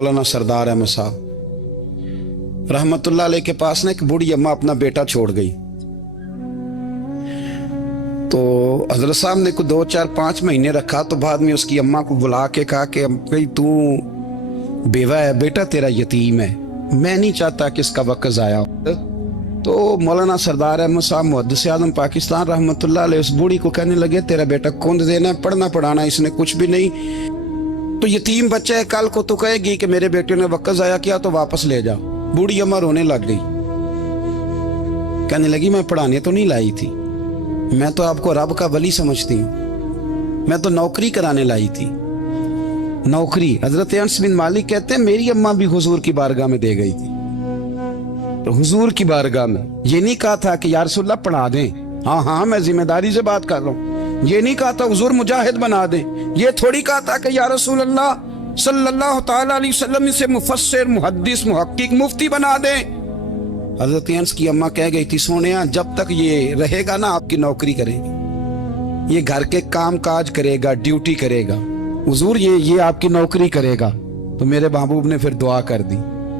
मौलाना सरदार अहमद साहब रहमतुल्लाह अलैह के पास ना एक बूढ़ी अम्मा अपना बेटा छोड़ गई। तो हजरत साहब ने को 2 4 5 महीने रखा। तो बाद में उसकी अम्मा को बुला के कहा कि भाई तू बेवा है, बेटा तेरा यतीम है, मैं नहीं चाहता कि इसका वक्त ज़ाया हो। तो मौलाना सरदार अहमद साहब मुहद्दिस आज़म पाकिस्तान रहमतुल्लाह अलैह उस बूढ़ी को कहने लगे तेरा बेटा कौन देना है, पढ़ना पढ़ाना इसने कुछ भी नहीं, तो यतीम बच्चा है, कल को तो कहेगी कि मेरे बेटे ने वक्त ज़ाया किया तो वापस ले जाओ। बूढ़ी अम्मा रोने लग गई, कहने लगी मैं पढ़ाने तो नहीं लाई थी, मैं तो आपको रब का वली समझती हूँ, मैं तो नौकरी कराने लाई थी। नौकरी हजरत अनस बिन मालिक कहते हैं मेरी अम्मा भी हुजूर की बारगाह में दे गई थी। तो हुजूर की बारगाह में ये नहीं कहा था कि या रसूलल्लाह पढ़ा दें, हाँ हाँ मैं जिम्मेदारी से बात कर रहा हूँ, ये नहीं कहा था हुजूर मुजाहिद बना दें, ये थोड़ी कहा था कि या रसूलल्लाह सल्लल्लाहु तआला अलैहि वसल्लम से मुफस्सिर मुहद्दिस मुहक्किक मुफ्ती बना दें। हजरत अनस की अम्मा कह गई थी सोनिया जब तक ये रहेगा ना आपकी नौकरी करेगी, ये घर के काम काज करेगा, ड्यूटी करेगा, हुजूर ये आपकी नौकरी करेगा। तो मेरे महबूब ने फिर दुआ कर दी,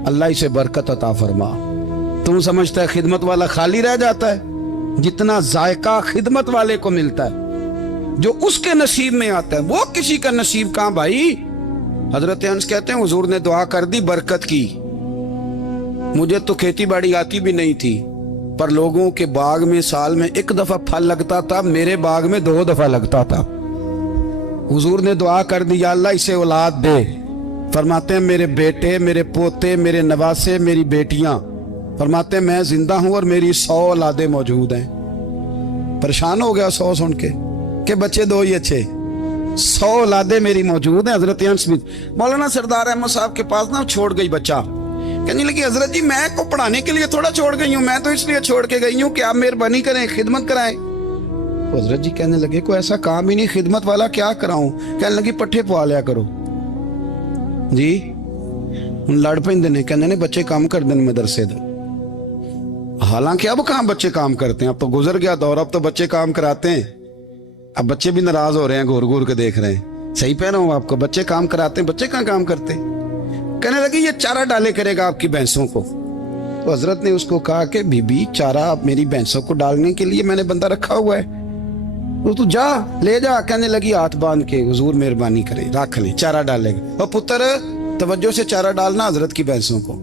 अल्लाह इसे बरकत अता फरमा। तुम समझता है खिदमत वाला खाली रह जाता है? जितना जायका खिदमत वाले को मिलता है, जो उसके नसीब में आता है, वो किसी का नसीब कहां भाई। हजरत अनस कहते हैं हुजूर ने दुआ कर दी बरकत की। मुझे तो खेती बाड़ी आती भी नहीं थी, पर लोगों के बाग में साल में 1 दफा फल लगता था, मेरे बाग में 2 दफा लगता था। हुजूर ने दुआ कर दी या अल्लाह इसे औलाद दे। फरमाते हैं मेरे बेटे, मेरे पोते, मेरे नवासे, मेरी बेटियां, फरमाते हैं मैं जिंदा हूं और मेरी 100 औलादे मौजूद हैं। परेशान हो गया 100 सुन के बच्चे 2 ही अच्छे, 100 औलादे मेरी मौजूद हैं। हजरत अनस बिन मौलाना सरदार अहमद साहब के पास ना छोड़ गई बच्चा, कहने लगी हजरत जी मैं को पढ़ाने के लिए थोड़ा छोड़ गई हूँ, मैं तो इसलिए छोड़ के गई हूँ कि आप मेहरबानी करें खिदमत कराएं। हजरत जी कहने लगे कोई ऐसा काम ही नहीं, खिदमत वाला क्या कराऊं। कहने लगी पट्ठे पवा लिया करो जी। लड़ पेंदे ने, कहने ने बच्चे काम कर दें मदरसे दे। हालांकि अब कहाँ बच्चे काम करते हैं, अब तो गुजर गया दौर, अब तो बच्चे काम कराते हैं। अब बच्चे भी नाराज हो रहे हैं, घूर घूर के देख रहे हैं। सही कह रहा हूं आपको, बच्चे काम कराते हैं, बच्चे कहाँ काम करते। कहने लगी ये चारा डाले करेगा आपकी भैंसों को। तो हजरत ने उसको कहा कि बीबी चारा मेरी भैंसों को डालने के लिए मैंने बंदा रखा हुआ है, तो तू जा ले जा। कहने लगी हाथ बांध के हुजूर मेहरबानी करे रख ले, चारा डालेगा। और पुत्र तवज्जो से चारा डालना हजरत की भैंसों को।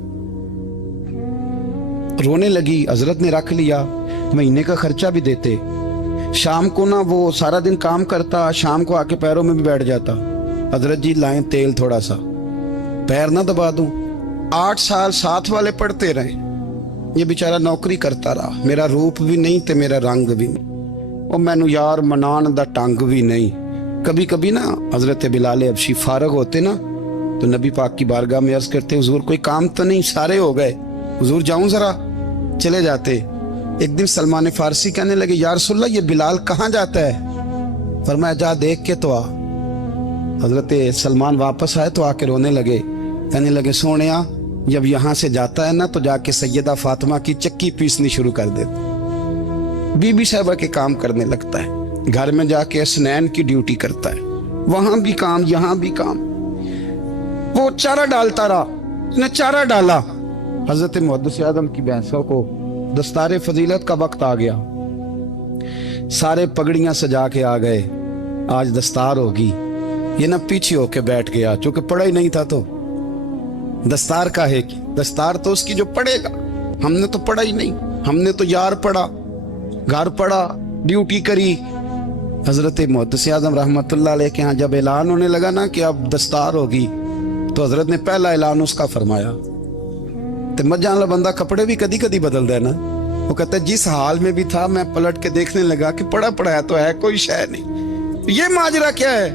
रोने लगी, हजरत ने रख लिया, महीने का खर्चा भी देते। शाम को ना वो सारा दिन काम करता, शाम को आके पैरों में भी बैठ जाता, हजरत जी लाएं तेल थोड़ा सा, पैर ना दबा दूं। 8 साल साथ वाले पढ़ते रहे, ये बेचारा नौकरी करता रहा, मेरा रूप भी नहीं ते मेरा रंग भी नहीं, और मैनू यार मनान दा टंग भी नहीं। कभी कभी ना हजरत बिलाल हबशी फारग होते ना तो नबी पाक की बारगाह में अर्ज करते हुजूर कोई काम तो नहीं, सारे हो गए, हुजूर जाऊं जरा, चले जाते। एक दिन सलमान फारसी कहने लगे या रसूलल्लाह ये बिलाल कहाँ जाता है। फरमाया जा देख के तो आ। हजरत सलमान वापस आए तो आके रोने लगे, कहने लगे सोनिया जब यहाँ से जाता है ना तो जाके सैयदा फातिमा की चक्की पीसनी शुरू कर देता, बीबी साहबा के काम करने लगता है, घर में जाके स्नैन की ड्यूटी करता है, वहां भी काम यहाँ भी काम। वो चारा डालता रहा, उसने चारा डाला। हजरत मुहद्दिस आज़म की भैंसों को दस्तारे फजीलत का वक्त आ गया, सारे पगड़ियां सजा के आ गए, आज दस्तार होगी। ये ना पीछे होके बैठ गया, चूंकि पढ़ा ही नहीं था तो दस्तार का है कि दस्तार तो उसकी जो पढ़ेगा, हमने तो पढ़ा ही नहीं, हमने तो यार पढ़ा, घर पढ़ा, ड्यूटी करी। हजरत मुहद्दिस आज़म रहमतुल्लाह अलैह के यहाँ जब ऐलान होने लगा ना कि अब दस्तार होगी, तो हजरत ने पहला ऐलान उसका फरमाया। तो मजान वाला बंदा कपड़े भी कदी कदी बदल देना, वो कहता है जिस हाल में भी था मैं पलट के देखने लगा कि पड़ा पड़ा तो है, कोई शय नहीं, ये माजरा क्या है।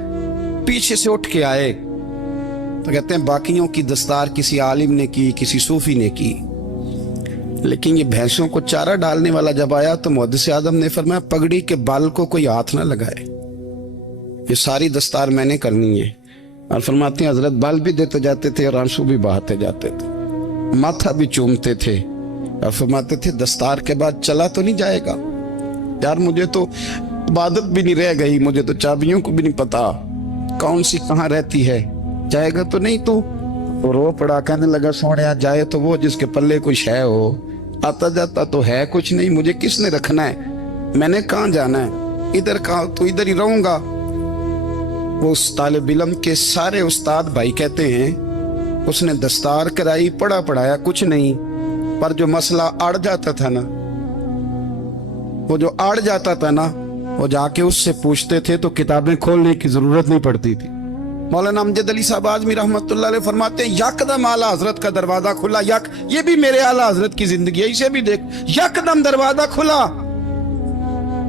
पीछे से उठ के आए तो कहते हैं बाकियों की दस्तार किसी आलिम ने की, किसी सूफी ने की, लेकिन ये भैंसों को चारा डालने वाला जब आया तो मुहद्दिस आज़म ने फरमाया पगड़ी के बाल को कोई हाथ ना लगाए, ये सारी दस्तार मैंने करनी है। और फरमाते हैं हजरत बाल भी देते जाते थे और आंसू भी बहाते जाते थे, माथा भी चूमते थे, और फरमाते थे दस्तार के बाद चला तो नहीं जाएगा यार, मुझे तो इबादत भी नहीं रह गई, मुझे तो चाबियों को भी नहीं पता कौन सी कहाँ रहती है, जाएगा तो नहीं तू। वो रो पड़ा, कहने लगा सोने जाए तो वो जिसके पल्ले कोई शय हो, आता जाता तो है कुछ नहीं, मुझे किसने रखना है, मैंने कहाँ जाना है, इधर कहाँ तो इधर ही रहूंगा। वो उस तालिब इल्म के सारे उस्ताद भाई कहते हैं उसने दस्तार कराई, पढ़ा पढ़ाया कुछ नहीं, पर जो मसला अड़ जाता था ना, वो जो अड़ जाता था ना, वो जाके उससे पूछते थे तो किताबें खोलने की जरूरत नहीं पड़ती थी। मौलाना अमजद अली साहब आजमी रहमतुल्लाह अलैह फरमाते हैं यकदम आला हजरत का दरवाजा खुला, ये भी मेरे आला हजरत की जिंदगी है, इसे भी देख, यकदम दरवाजा खुला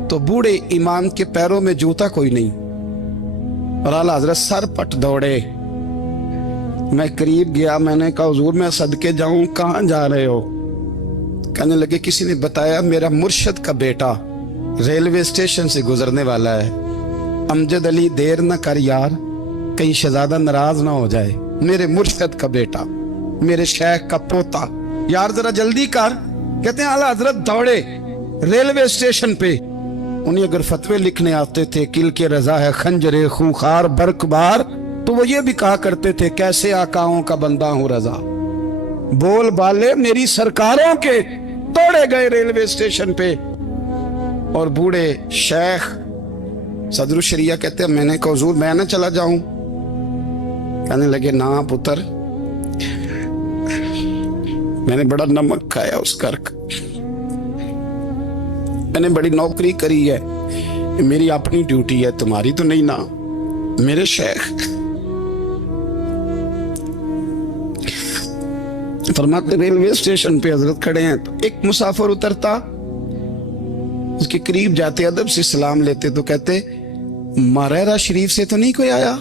तो बूढ़े इमाम के पैरों में जूता कोई नहीं, और आला हजरत सर पट दौड़े। मैं करीब गया, मैंने कहा हुजूर मैं सदके जाऊं, कहां जा रहे हो? कहने लगे किसी ने बताया मेरा मुर्शद का बेटा रेलवे स्टेशन से गुजरने वाला है। अमजद अली देर न कर यार, कहीं शहजादा नाराज ना हो जाए, मेरे मुर्शद का बेटा, मेरे शेख का पोता, यार जरा जल्दी कर। कहते हैं आला हजरत दौड़े रेलवे स्टेशन पे। उन्हें अगर फतवे लिखने आते थे किल के रजा है खंजरे खूंखार बरकबार, तो वो ये भी कहा करते थे कैसे आकाओं का बंदा हूं रजा, बोल बाले मेरी सरकारों के। दौड़े गए रेलवे स्टेशन पे, और बूढ़े शेख सदरुल शरिया कहते हैं मैंने कहा हुजूर मैं ना चला जाऊं? कहने लगे ना पुत्र, मैंने बड़ा नमक खाया उस घर का, मैंने बड़ी नौकरी करी है, मेरी अपनी ड्यूटी है, तुम्हारी तो नहीं ना। मेरे शेख फरमाते रेलवे स्टेशन पे हजरत खड़े हैं तो एक मुसाफिर उतरता, उसके करीब जाते अदब से सलाम लेते तो कहते मारेरा शरीफ से तो नहीं कोई आया?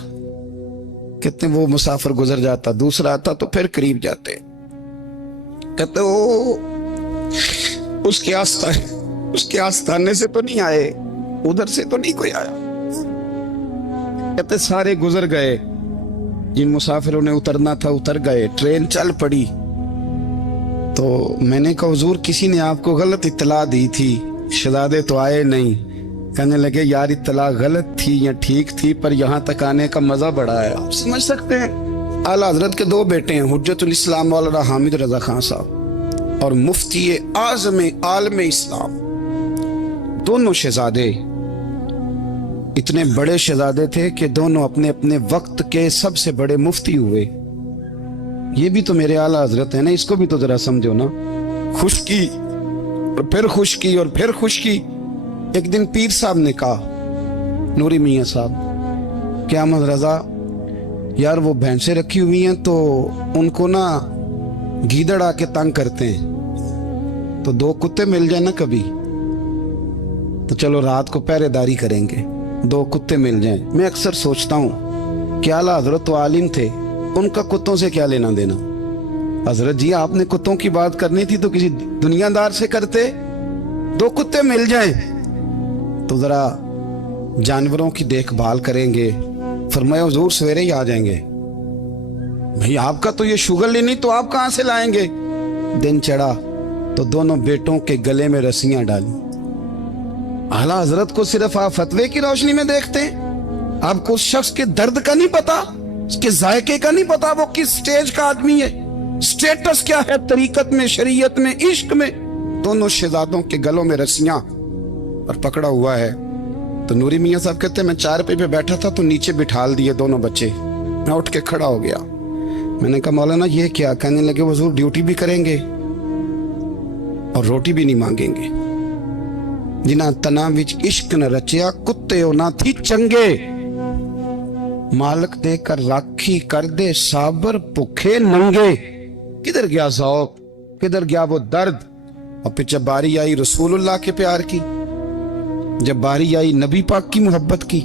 कहते वो मुसाफिर गुजर जाता, दूसरा आता तो फिर करीब जाते, कहते वो उसके आस्थाने से तो नहीं आए, उधर से तो नहीं कोई आया। कहते सारे गुजर गए, जिन मुसाफिरों ने उतरना था उतर गए, ट्रेन चल पड़ी। तो मैंने कहा हुजूर किसी ने आपको गलत इत्तला दी थी, शहजादे तो आए नहीं। कहने लगे यार इत्तला गलत थी या ठीक थी, पर यहाँ तक आने का मजा बड़ा है, आप समझ सकते हैं। आला हजरत के दो बेटे हैं, हुज्जतुल इस्लाम मौलाना हामिद रजा खान साहब और मुफ्ती आज़म आलम इस्लाम। दोनों शहजादे इतने बड़े शहजादे थे कि दोनों अपने अपने वक्त के सबसे बड़े मुफ्ती हुए। ये भी तो मेरे आला हजरत है ना, इसको भी तो जरा समझो ना। खुशकी और फिर खुशकी और फिर खुशकी। एक दिन पीर साहब ने कहा नूरी मियाँ साहब क्या अहमद रजा यार वो भैंसें रखी हुई हैं तो उनको ना गीदड़ आके तंग करते हैं, तो दो कुत्ते मिल जाए ना कभी, तो चलो रात को पहरेदारी करेंगे, दो कुत्ते मिल जाएं। मैं अक्सर सोचता हूँ कि आला हजरत तो आलिम थे, उनका कुत्तों से क्या लेना देना। हजरत जी आपने कुत्तों की बात करनी थी तो किसी दुनियादार से करते, दो कुत्ते मिल जाएं तो जरा जानवरों की देखभाल करेंगे। फरमाया हुजूर सवेरे ही आ जाएंगे। भाई आपका तो ये शुगर नहीं, तो आप कहां से लाएंगे? दिन चढ़ा तो दोनों बेटों के गले में रस्सियां डाली। आला हजरत को सिर्फ आप फतवे की रोशनी में देखते हैं, आपको उस शख्स के दर्द का नहीं पता, उसके जायके का नहीं पता, वो किस स्टेज का आदमी है, स्टेटस क्या है तरीकत में, शरीयत में, इश्क में। दोनों शहजादों के गलों में रस्सियां और पकड़ा हुआ है। तो नूरी मियाँ साहब कहते हैं मैं चारपाई पे बैठा था तो नीचे बिठाल दिए दोनों बच्चे। मैं उठ के खड़ा हो गया, मैंने कहा मौलाना ये क्या? कहने लगे हुजूर ड्यूटी भी करेंगे और रोटी भी नहीं मांगेंगे। जिन्हां तना विच इश्क न रचिया कुत्ते हो ना थी चंगे, मालक देकर राखी कर दे साबर भुखे नंगे। किधर गया ज़ौक़, किधर गया वो दर्द? और फिर जब बारी आई रसूलुल्लाह के प्यार की, जब बारी आई नबी पाक की मोहब्बत की,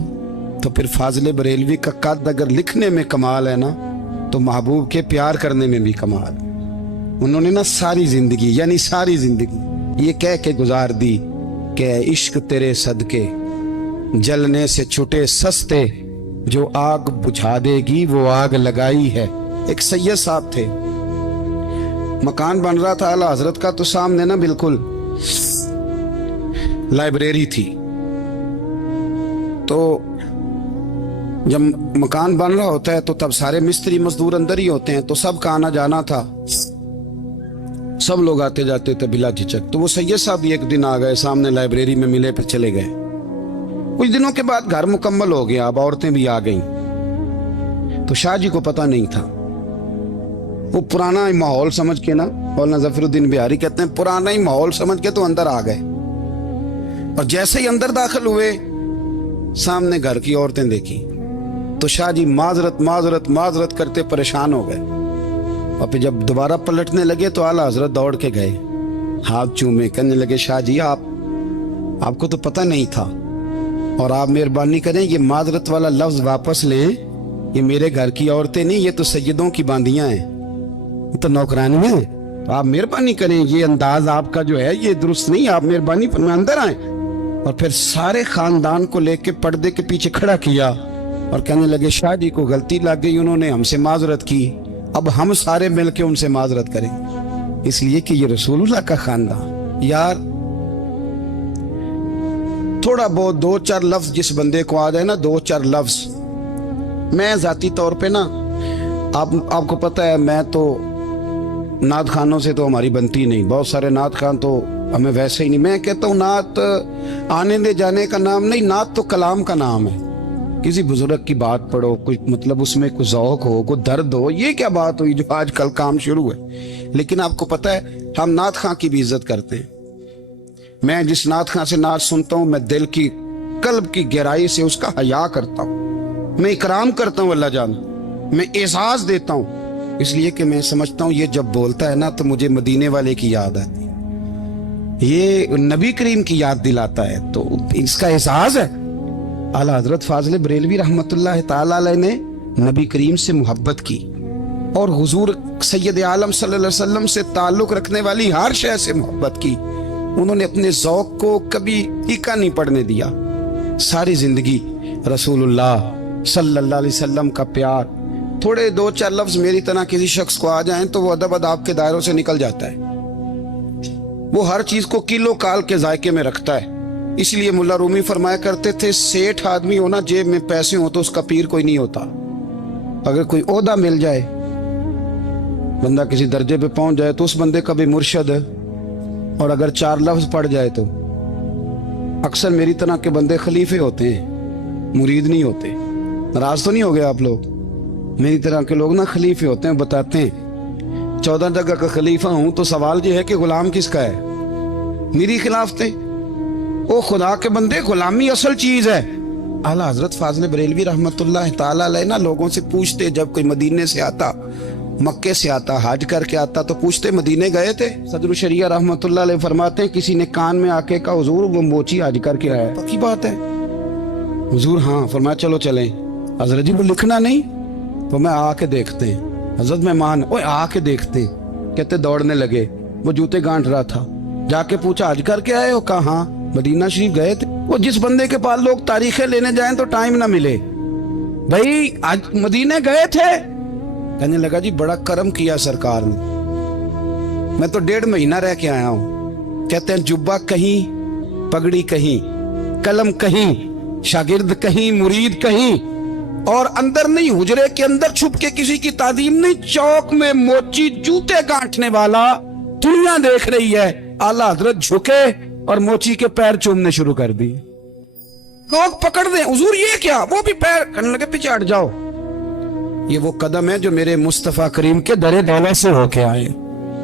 तो फिर फाजिल बरेलवी का कद अगर लिखने में कमाल है ना, तो महबूब के प्यार करने में भी कमाल। उन्होंने ना सारी जिंदगी यानी सारी जिंदगी ये कह के गुजार दी कि इश्क तेरे सदके जलने से छुटे सस्ते, जो आग बुझा देगी वो आग लगाई है। एक सैयद साहब थे, मकान बन रहा था आला हजरत का, तो सामने ना बिल्कुल लाइब्रेरी थी। तो جب مکان بن رہا ہوتا ہے تو تب سارے مستری مزدور اندر ہی ہوتے ہیں، تو سب کا آنا جانا تھا، سب لوگ آتے جاتے تھے بلا جھجک۔ تو وہ سید صاحب بھی ایک دن آ گئے، سامنے لائبریری میں ملے، پھر چلے گئے۔ کچھ دنوں کے بعد گھر مکمل ہو گیا، اب عورتیں بھی آ گئیں، تو شاہ جی کو پتہ نہیں تھا۔ وہ پرانا ہی ماحول سمجھ کے نا، مولانا ظفر الدین بہاری کہتے ہیں پرانا ہی ماحول سمجھ کے تو اندر آ گئے، اور جیسے ہی اندر داخل ہوئے سامنے گھر کی عورتیں دیکھی تو شاہ جی معذرت معذرت معذرت کرتے پریشان ہو گئے، اور پھر جب دوبارہ پلٹنے لگے تو اعلیٰ حضرت دوڑ کے گئے، ہاتھ چومے، کہنے لگے شاہ جی آپ کو تو پتہ نہیں تھا، اور آپ مہربانی کریں یہ معذرت والا لفظ واپس لیں، یہ میرے گھر کی عورتیں نہیں، یہ تو سیدوں کی باندیاں ہیں، یہ تو نوکرانی ہیں، تو آپ مہربانی کریں، یہ انداز آپ کا جو ہے یہ درست نہیں، آپ مہربانی فرمائیں اندر آئیں۔ اور پھر سارے خاندان کو لے کے پردے کے پیچھے کھڑا کیا اور کہنے لگے شاہ جی کو غلطی لگ گئی، انہوں نے ہم سے معذرت کی، اب ہم سارے مل کے ان سے معذرت کریں، اس لیے کہ یہ رسول اللہ کا خاندان۔ یار تھوڑا بہت دو چار لفظ جس بندے کو آ جائے نا، دو چار لفظ، میں ذاتی طور پہ نا آپ کو پتہ ہے میں تو نعت خانوں سے تو ہماری بنتی نہیں، بہت سارے نعت خان تو ہمیں ویسے ہی نہیں، میں کہتا ہوں نعت آنے دے جانے کا نام نہیں، نعت تو کلام کا نام ہے، کسی بزرگ کی بات پڑھو، کوئی مطلب اس میں کوئی ذوق ہو، کوئی درد ہو، یہ کیا بات ہوئی جو آج کل کام شروع ہے۔ لیکن آپ کو پتہ ہے ہم نعت خان کی بھی عزت کرتے ہیں، میں جس نعت خان سے نعت سنتا ہوں میں دل کی قلب کی گہرائی سے اس کا حیا کرتا ہوں، میں اکرام کرتا ہوں، اللہ جان میں اعزاز دیتا ہوں، اس لیے کہ میں سمجھتا ہوں یہ جب بولتا ہے نا تو مجھے مدینے والے کی یاد آتی ہے، یہ نبی کریم کی یاد دلاتا ہے، تو اس کا اعزاز ہے۔ اعلیٰ حضرت فاضل بریلوی رحمۃ اللہ تعالی علیہ نے نبی کریم سے محبت کی، اور حضور سید عالم صلی اللہ علیہ وسلم سے تعلق رکھنے والی ہر شے سے محبت کی، انہوں نے اپنے ذوق کو کبھی پھیکا نہیں پڑنے دیا، ساری زندگی رسول اللہ صلی اللہ علیہ وسلم کا پیار۔ تھوڑے دو چار لفظ میری طرح کسی شخص کو آ جائیں تو وہ ادب اداب کے دائروں سے نکل جاتا ہے، وہ ہر چیز کو کلو کال کے ذائقے میں رکھتا ہے، اس لیے ملا رومی فرمایا کرتے تھے سیٹھ آدمی ہونا جیب میں پیسے ہوں تو اس کا پیر کوئی نہیں ہوتا، اگر کوئی عہدہ مل جائے، بندہ کسی درجے پہ پہنچ جائے تو اس بندے کا بھی مرشد ہے، اور اگر چار لفظ پڑھ جائے تو اکثر میری طرح کے بندے خلیفے ہوتے ہیں، مرید نہیں ہوتے، ناراض تو نہیں ہو گئے آپ لوگ، میری طرح کے لوگ نا خلیفے ہوتے ہیں، بتاتے ہیں 14 جگہ کا خلیفہ ہوں تو سوال یہ ہے کہ غلام کس کا ہے، میری خلاف تھے، او خدا کے بندے غلامی اصل چیز ہے۔ اعلیٰ حضرت فاضل بریلوی رحمۃ اللہ تعالی علیہ نا لوگوں سے پوچھتے، جب کوئی مدینے سے آتا، مکے سے آتا، حج کر کے آتا تو پوچھتے مدینے گئے تھے؟ صدر الشریعہ رحمۃ اللہ علیہ فرماتے ہیں کسی نے کان میں آ کے کہا حضور وہ موچی حج کر کے آیا، پکی بات ہے حضور؟ ہاں۔ فرمایا چلو چلیں۔ حضرت جی وہ لکھنا نہیں؟ تو میں آ کے دیکھتے ہیں۔ حضرت مہمان اوے آ کے دیکھتے ہیں، کہتے دوڑنے لگے، وہ جوتے گانٹ رہا تھا، جا کے پوچھا حج کر کے آئے ہو؟ کہا ہاں۔ مدینہ شریف گئے تھے؟ وہ جس بندے کے پاس لوگ تاریخیں لینے جائیں تو ٹائم نہ ملے، بھائی آج مدینے گئے تھے؟ کہنے لگا جی بڑا کرم کیا سرکار نے، میں تو 1.5 مہینہ رہ کے آیا ہوں۔ کہتے ہیں جبہ کہیں، پگڑی کہیں، قلم کہیں، شاگرد کہیں، مرید کہیں، اور اندر نہیں، حجرے کے اندر چھپ کے کسی کی تعظیم نہیں، چوک میں موچی جوتے گانٹنے والا دنیا دیکھ رہی ہے، اعلیٰ حضرت جھکے اور موچی کے پیر چومنے شروع کر دی، لوگ پکڑ دیں حضور یہ کیا، وہ بھی پیر کرنے لگے پیچھے ہٹ جاؤ۔ یہ وہ قدم ہے جو میرے مصطفیٰ کریم کے در دولہ سے ہو کے آئے،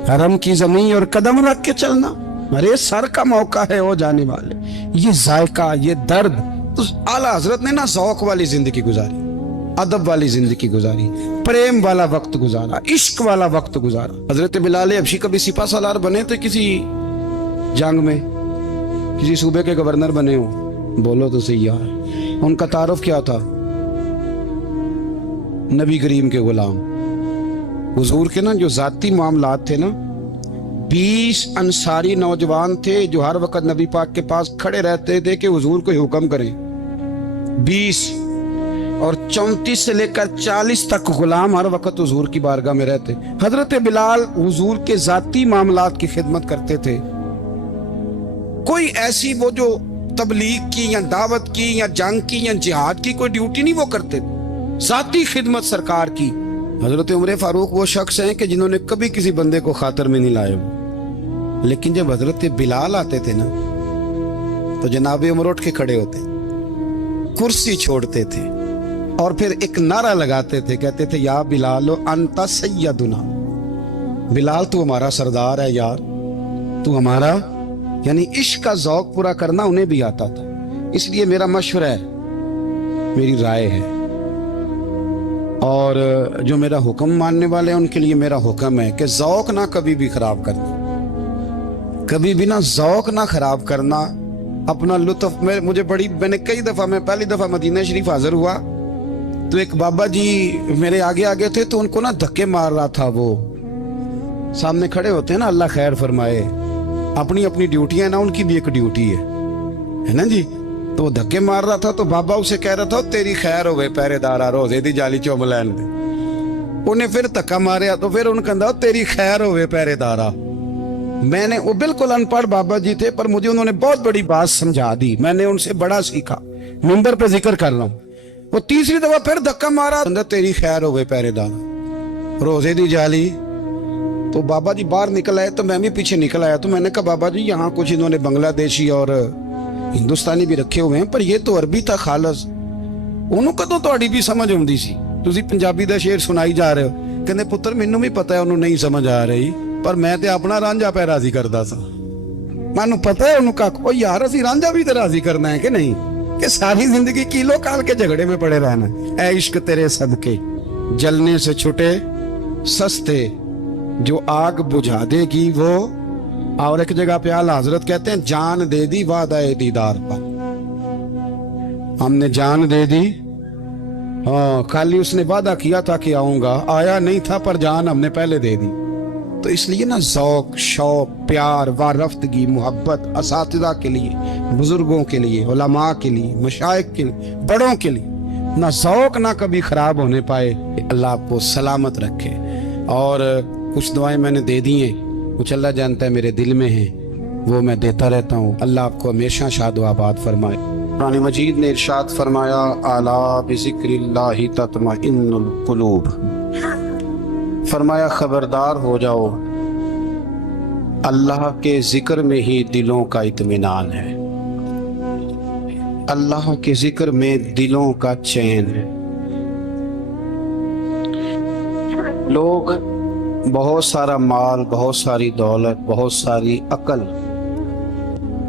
حرم کی زمین اور قدم رکھ کے چلنا، میرے سر کا موقع ہے ہو جانے والے، یہ ذائقہ، یہ درد۔ تو اعلیٰ حضرت نے نا ذوق والی زندگی گزاری، ادب والی زندگی گزاری، پریم والا وقت گزارا، عشق والا وقت گزارا۔ حضرت بلال حبشی کبھی سپاہ سالار بنے تھے کسی جنگ میں، کسی صوبے کے گورنر بنے ہوں؟ بولو تو صحیح یار، ان کا تعارف کیا تھا؟ نبی کریم کے غلام، حضور کے نا جو ذاتی معاملات تھے نا، 20 انصاری نوجوان تھے جو ہر وقت نبی پاک کے پاس کھڑے رہتے تھے کہ حضور کو حکم کریں، 20، اور 34 سے لے کر 40 تک غلام ہر وقت حضور کی بارگاہ میں رہتے۔ حضرت بلال حضور کے ذاتی معاملات کی خدمت کرتے تھے، کوئی ایسی وہ جو तबलीग की या दावत की या जंग की या जिहाद की कोई ड्यूटी नहीं वो करते, ذاتی खिदमत सरकार की। हजरत उमर फारूक वो शख्स हैं कि जिन्होंने कभी किसी बंदे को खातर में नहीं लाए। लेकिन जब हजरत बिलाल आते थे ना तो जनाब उमर उठ के खड़े होते, कुर्सी छोड़ते थे और फिर एक नारा लगाते थे, कहते थे या बिलाल अंता सैयदुना, बिलाल तू हमारा सरदार है यार, तू हमारा। यानी इश्क का ज़ौक पूरा करना उन्हें भी आता था। इसलिए मेरा मशवरा है, मेरी राय है, और जो मेरा हुक्म मानने वाले हैं उनके लिए मेरा हुक्म है कि ज़ौक ना कभी भी खराब करना, कभी भी ना ज़ौक ना खराब करना, अपना लुत्फ। मैंने कई दफ़ा, मैं पहली दफ़ा मदीना शरीफ हाजिर हुआ तो एक बाबा जी मेरे आगे आगे थे, तो उनको ना धक्के मार रहा था। वो सामने खड़े होते हैं ना, अल्लाह खैर फरमाए, अपनी अपनी ड्यूटियां ना, उनकी भी एक ड्यूटी है ना जी। तो वो धक्के मार रहा था तो बाबा उसे कह रहा था तेरी खैर होवे पहरेदारा, रोजे दी जाली चुम लैन दे। उन्हें फिर धक्का मारे तो फिर उन्हें कहता तेरी खैर होवे पहरेदारा। मैंने, वो बिल्कुल अनपढ़ बाबा जी थे पर मुझे उन्होंने बहुत बड़ी बात समझा दी, मैंने उनसे बड़ा सीखा, मिंबर पे जिक्र कर रहा हूँ। वो तीसरी दफा फिर धक्का मारा, तेरी खैर होवे पहरेदारा, रोजे दी जाली। तो बाबा जी बाहर निकल आए तो मैं भी पीछे निकल आया। तो मैंने कहा बाबा जी यहाँ कुछ इन्होंने बांग्लादेशी और हिंदुस्तानी भी रखे हुए हैं, पर ये तो अरबी था खालस। उन्होंने कदों ਤੁਹਾਡੀ भी समझ आउंदी सी, ਤੁਸੀਂ पंजाबी ਦਾ शेर सुनाई जा रहे हो। ਕਹਿੰਦੇ ਪੁੱਤਰ ਮੈਨੂੰ ਵੀ ਪਤਾ ਹੈ ਉਹਨੂੰ ਨਹੀਂ ਸਮਝ ਆ ਰਹੀ, ਪਰ ਮੈਂ ਤੇ ਆਪਣਾ ਰਾਂਝਾ ਪੈ ਰਾਜ਼ੀ ਕਰਦਾ ਸਾਂ। ਮੈਨੂੰ ਪਤਾ ਹੈ ਉਹਨੂੰ ਕੱਖ, ਉਹ ਯਾਰ ਅਸੀਂ ਰਾਂਝਾ ਵੀ ਤੇ ਰਾਜ਼ੀ ਕਰਨਾ ਹੈ कि नहीं, कि सारी जिंदगी किलो काल के झगड़े में पड़े रहना। ऐ इश्क तेरे सदके जलने से छुटे सस्ते, जो आग बुझा देगी वो। और एक जगह पे आला हजरत कहते हैं जान दे दी वादा दीदार पर, हमने जान दे दी। हाँ, खाली उसने वादा किया था कि आऊंगा, आया नहीं था, पर जान हमने पहले दे दी। तो इसलिए ना ज़ौक, शौक, प्यार, वारफ्तगी, मोहब्बत असातिज़ा के लिए, बुजुर्गों के लिए, उलमा के लिए, मशाइख के लिए, बड़ों के लिए ना ज़ौक ना कभी ख़राब होने पाए। अल्लाह आपको सलामत रखे। और कुछ दुआएं मैंने दे दी हैं, कुछ अल्लाह जानता है मेरे दिल में है, वो मैं देता रहता हूँ। अल्लाह आपको हमेशा शाद व आबाद फरमाए। कुरान मजीद ने इरशाद फरमाया अला बिज़िक्रिल्लाहि तत्मइन्नुल कुलूब, फरमाया खबरदार हो जाओ, अल्लाह के जिक्र में ही दिलों का इत्मीनान है, अल्लाह के जिक्र में दिलों का चैन है। लोग बहुत सारा माल, बहुत सारी दौलत, बहुत सारी अकल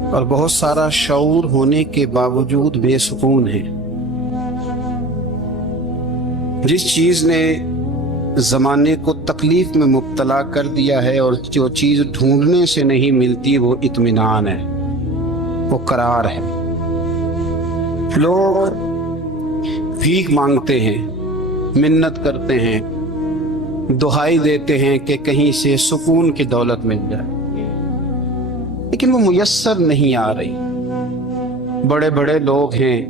और बहुत सारा शऊर होने के बावजूद बेसुकून हैं। जिस चीज ने ज़माने को तकलीफ में मुब्तला कर दिया है और जो चीज़ ढूंढने से नहीं मिलती वो इत्मीनान है, वो करार है। लोग भीख मांगते हैं, मिन्नत करते हैं, दुहाई देते हैं कि कहीं से सुकून की दौलत मिल जाए, लेकिन वो मुयस्सर नहीं आ रही। बड़े बड़े लोग हैं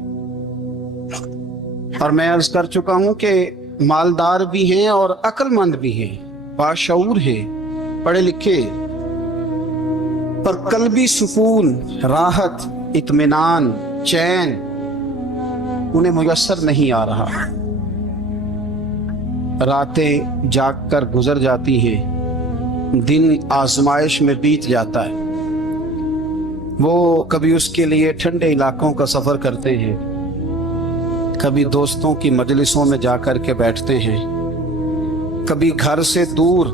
और मैं अर्ज कर चुका हूं कि मालदार भी हैं और अक्लमंद भी हैं, बाशऊर हैं, पढ़े लिखे, पर कल्बी सुकून, राहत, इत्मीनान, चैन उन्हें मुयस्सर नहीं आ रहा। रातें जाग कर गुजर जाती हैं, दिन आजमाइश में बीत जाता है। वो कभी उसके लिए ठंडे इलाकों का सफर करते हैं, कभी दोस्तों की मजलिसों में जाकर के बैठते हैं, कभी घर से दूर